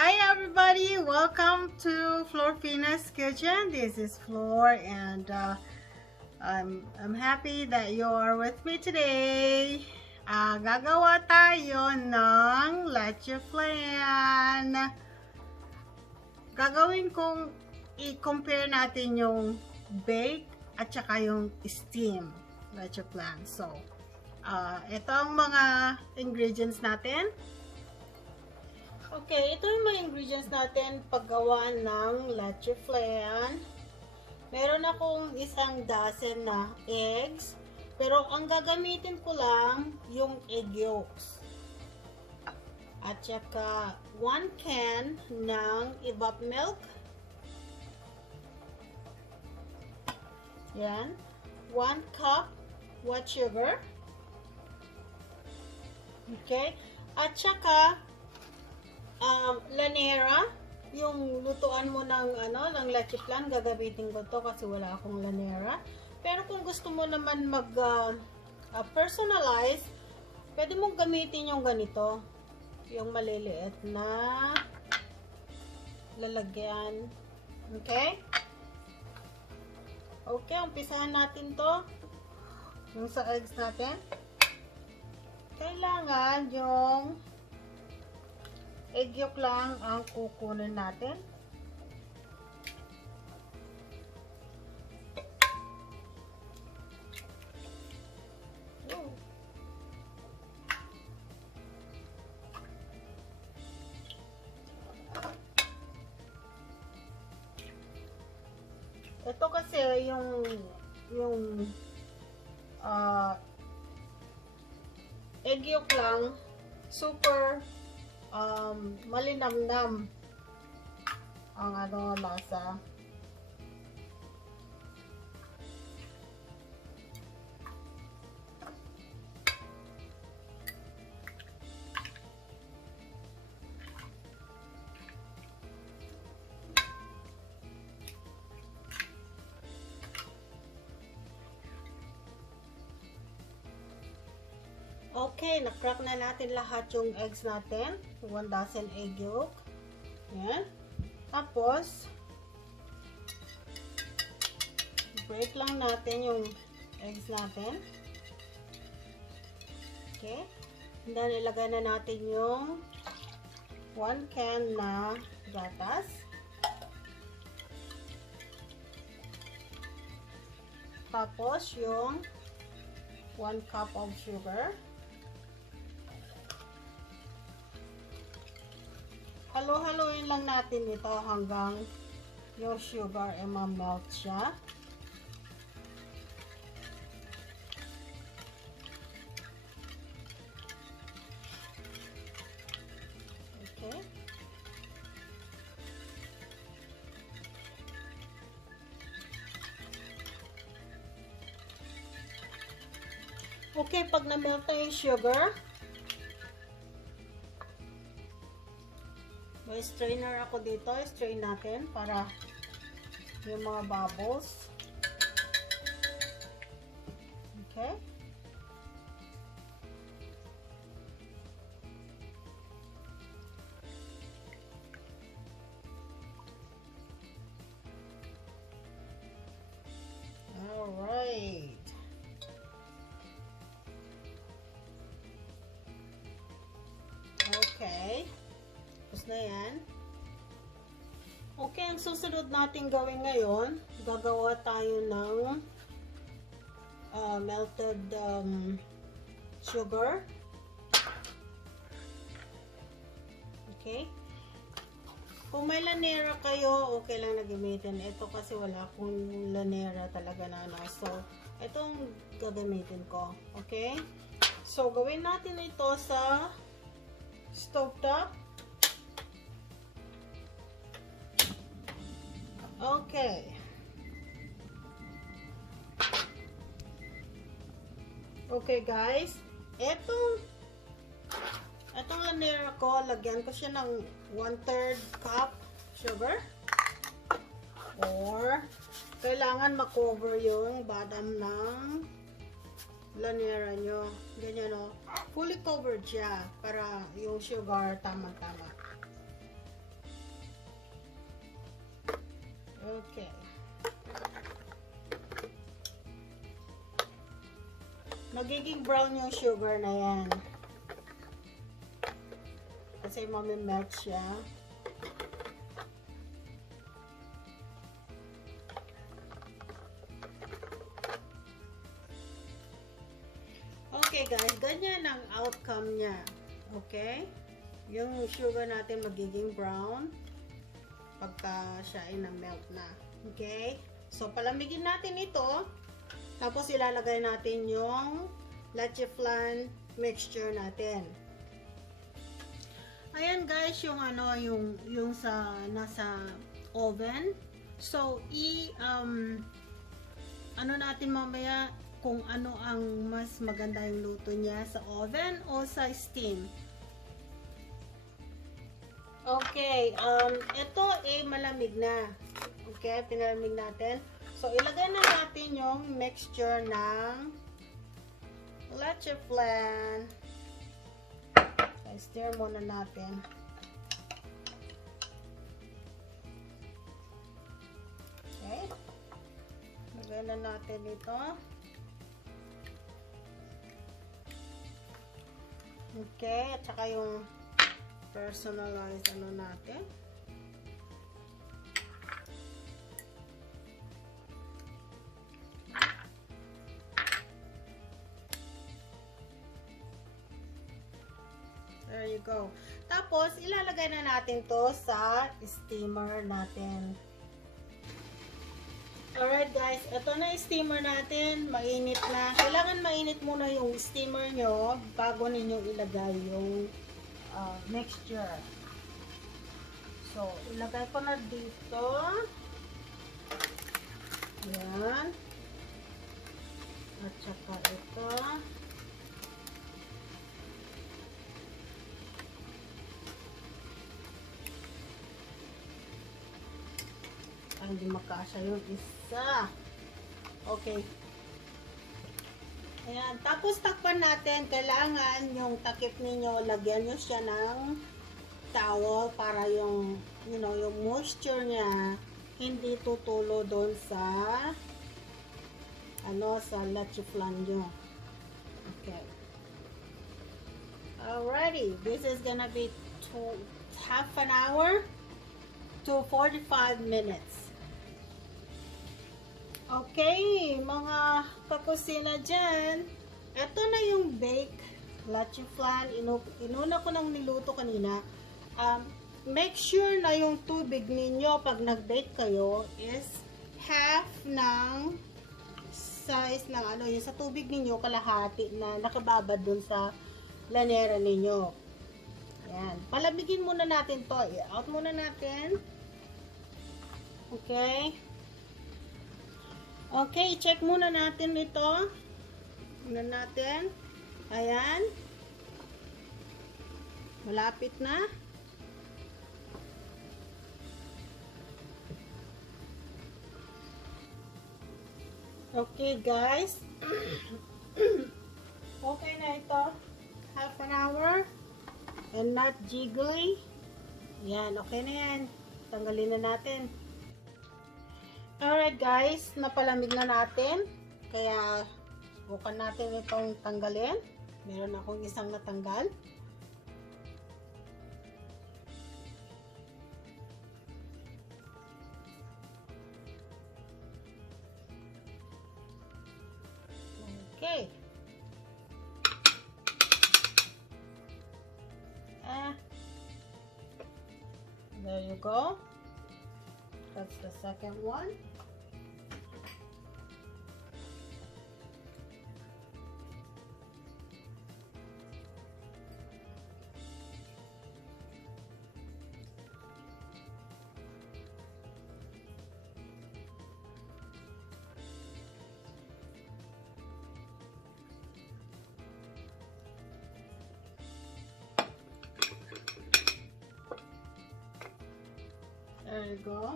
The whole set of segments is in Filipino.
Hi everybody, welcome to FLORFINA'S kitchen. This is Flor and I'm happy that you are with me today. Gagawa tayo ng leche flan. Gagawin kong i-compare natin yung bake at saka yung steam leche flan. So, ito ang mga ingredients natin. Okay, ito yung mga ingredients natin paggawa ng leche flan. Meron akong 1 dozen na eggs, pero ang gagamitin ko lang yung egg yolks. At saka 1 can ng evap milk. Yan. 1 cup white sugar. Okay. At saka lanera, yung lutuan mo ng ng leche flan, gagamitin ko to kasi wala akong lanera. Pero kung gusto mo naman mag personalize, pwede mong gamitin yung ganito, yung maliliit na lalagyan. Okay? Okay, umpisahan natin to. Yung sa eggs natin, kailangan yung egg yolk lang ang kukunin natin. Ito kasi yung egg yolk lang, super malinamnam ang lasa. Okay, na-crack na natin lahat yung eggs natin. 1 dozen egg yolk. Yan. Tapos, break lang natin yung eggs natin. Okay. And then, ilagay na natin yung 1 can na gatas. Tapos, yung 1 cup of sugar. Halo-haloin lang natin ito hanggang yung sugar ay ma-melt siya. Okay. Okay, pag na-melt na yung sugar, may strainer ako dito. Strain natin para yung mga bubbles. Okay. Alright. Okay. Tapos na yan. Okay, ang susunod natin gawin ngayon, gagawa tayo ng melted sugar. Okay. Kung may lanera kayo, okay lang na gamitin. Ito kasi wala akong lanera talaga na So, itong gagamitin ko. Okay. So, gawin natin ito sa stove top. Okay. Okay guys, etong lanera ko, lagyan ko siya ng 1/3 cup sugar. Or kailangan ma-cover yung bottom ng lanera nyo. Ganyan o. Fully covered siya para yung sugar tamang-tama. Okay. Magiging brown yung sugar na yan. Kasi mamimelt siya. Okay guys, ganyan ang outcome niya. Okay? Yung sugar natin magiging brown pagka siya ay na-melt na. Okay? So, palamigin natin ito. Tapos, ilalagay natin yung leche flan mixture natin. Ayan guys, yung ano, yung sa nasa oven. So, ano natin mamaya kung ano ang mas maganda yung luto niya, sa oven o sa steam. Okay, ito ay malamig na. Okay, pinalamig natin. So, ilagay na natin yung mixture ng leche flan. Okay, stir muna natin. Okay. Ilagay na natin ito. Okay, at saka yung personalized ano natin. There you go. Tapos, ilalagay na natin to sa steamer natin. Alright guys, ito na yung steamer natin. Mainit na. Kailangan mainit muna yung steamer nyo bago ninyo ilagay yung mixture. So, ilagay ko na dito. Yan. At saka ito. Ay, hindi makasya yung isa. Okay. Ayan. Tapos, takpan natin. Kailangan yung takip ninyo, lagyan nyo siya ng towel para yung, you know, yung moisture niya hindi tutulo doon sa sa leche flan nyo. Okay. Alrighty. This is gonna be half an hour to 45 minutes. Okay, mga kakusina dyan. Ito na yung bake leche flan. Inuna ko nang niluto kanina. Make sure na yung tubig ninyo pag nag-bake kayo is half ng size ng yung sa tubig ninyo, kalahati na nakababad dun sa lanera ninyo. Ayan. Palamigin muna natin to. I-out muna natin. Okay. Okay, check muna natin ito. Muna natin. Ayan. Malapit na. Okay, guys. Okay na ito. Half an hour. And not jiggly. Yan, okay na yan. Tanggalin na natin. Alright guys, napalamig na natin. Kaya, subukan natin itong tanggalin. Meron akong isang natanggal. Okay. There you go. That's the second one. There you go.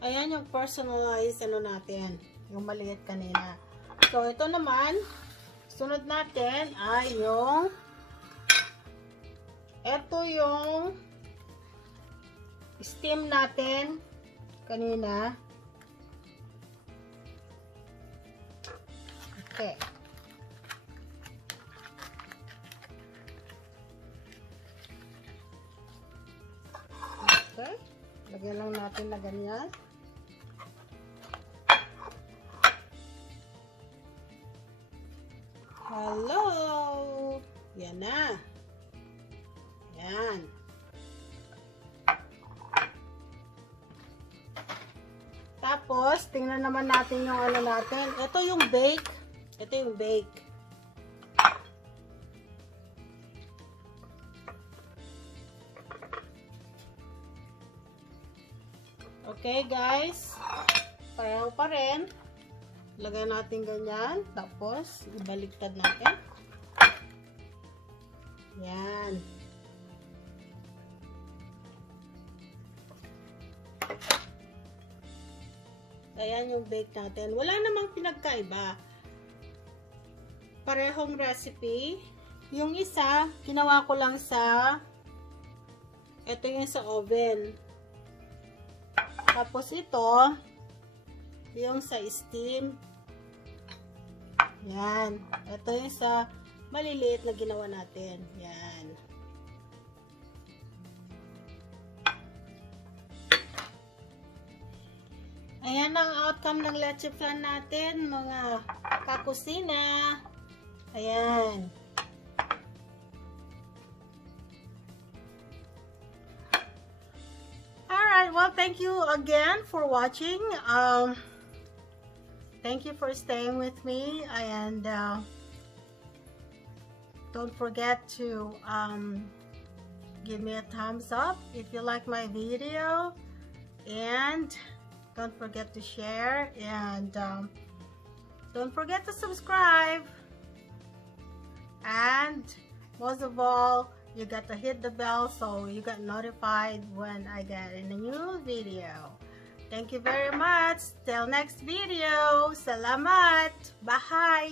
Ayan yung personalized natin. Yung maliit kanina. So, ito naman, sunod natin ay steam natin kanina. Okay. Okay. Lagyan lang natin na ganyan. Hello! Yan na. Yan. Tapos, tingnan naman natin yung ano natin. Ito yung bake. Ito yung bake. Okay, guys. Pareho pa rin. Lagay natin ganyan. Tapos, ibaliktad natin. Yan. Ayan yung bake natin. Wala namang pinagkaiba. Parehong recipe. Yung isa, ginawa ko lang sa ito yung sa oven. Tapos ito, yung sa steam. Yan. Ito yung sa maliliit na ginawa natin. Yan. Ayan ang outcome ng leche flan natin, mga kakusina. Ayan. Alright, well, thank you again for watching. Thank you for staying with me, and don't forget to give me a thumbs up if you like my video, and don't forget to share, and don't forget to subscribe, and most of all, you got to hit the bell so you get notified when I get in a new video. Thank you very much. Till next video. Salamat. Bye.